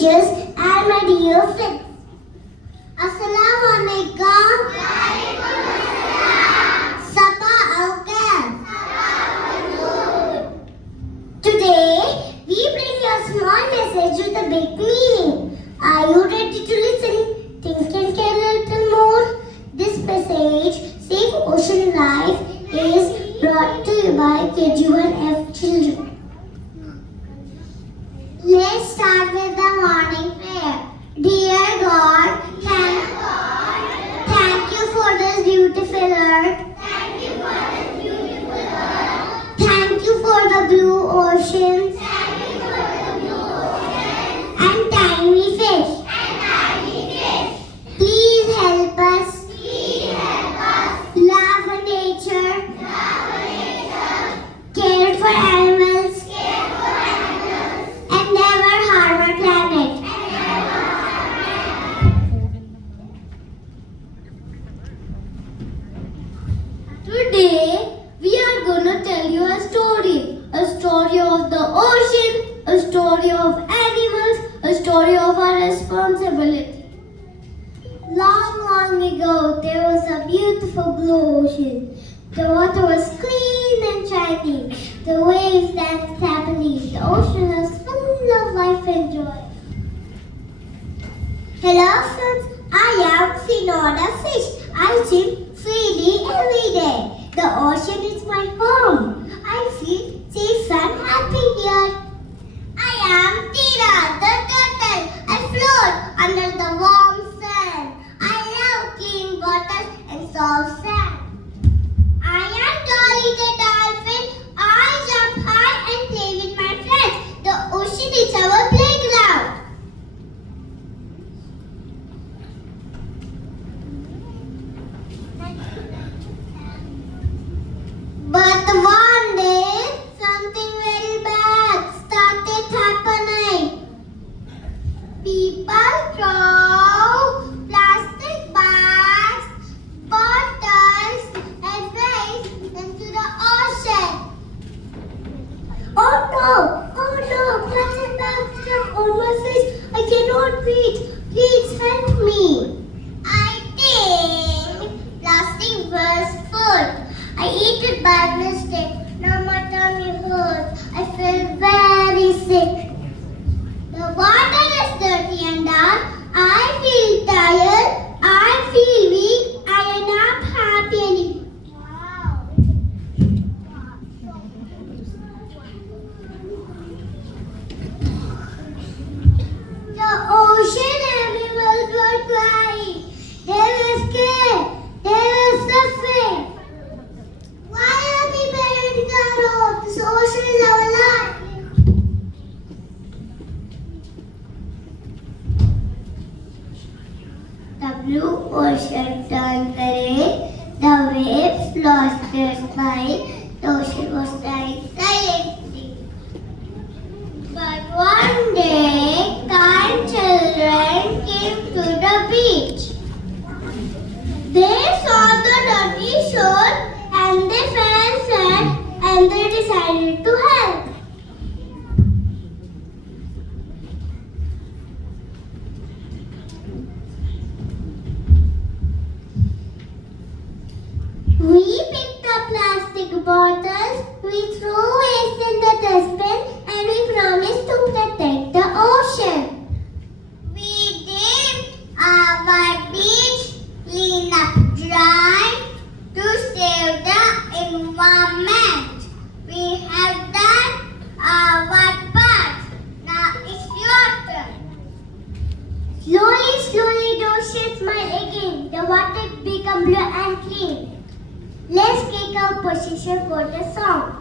teachers, and my dear friends. Assalamu alaikum. Sapa alkam. Today, we bring you a small message with a big meaning. Are you ready to listen? Think and care a little more. This message, Save Ocean Life, is brought to you by KG-1 children. Let's start with the morning prayer. Dear God, thank you for this beautiful earth. Thank you for the blue oceans. And tiny fish. Please help us. Love nature. Care for animals. And never harm our planet. Today, we are going to tell you a story. A story of the ocean, a story of animals, a story of our responsibility. Long ago, there was a beautiful blue ocean. The water was clean and shiny. The waves danced happily. The ocean was full of life and joy. Hello friends, I am Sinora Fish. I swim freely every day. The ocean is my home. I feel safe and happy here. I am Tira, the turtle. I float under the warm sun. I love clean water and soft sand. I am Dolly the dolphin. I jump high and play with my friends. The ocean is our playground. But one day, something very bad started happening. People throw plastic bags, bottles, and waste into the ocean. Oh no, plastic bags have on my face. I cannot breathe. Please help me. I think plastic was full. I ate it by mistake. Now my tummy hurts. I feel very sick. The water is dirty and dark. I feel tired. I feel weak. I am not happy anymore. The ocean animals were crying. They were scared. They were suffering. Why are we burying the road? This ocean is our life. The blue ocean turned gray. The waves lost their smile. The ocean was dying silently. But one day, kind children came to the beach. They saw the dirty shore and they felt sad and they decided to help. We picked up plastic bottles, we threw waste in the dustbin, and we promised to protect the ocean. We did our beach clean up dry to save the environment. We have done our part. Now it's your turn. Slowly the ocean smile again. The water become blue and clean. Let's take our position for the song.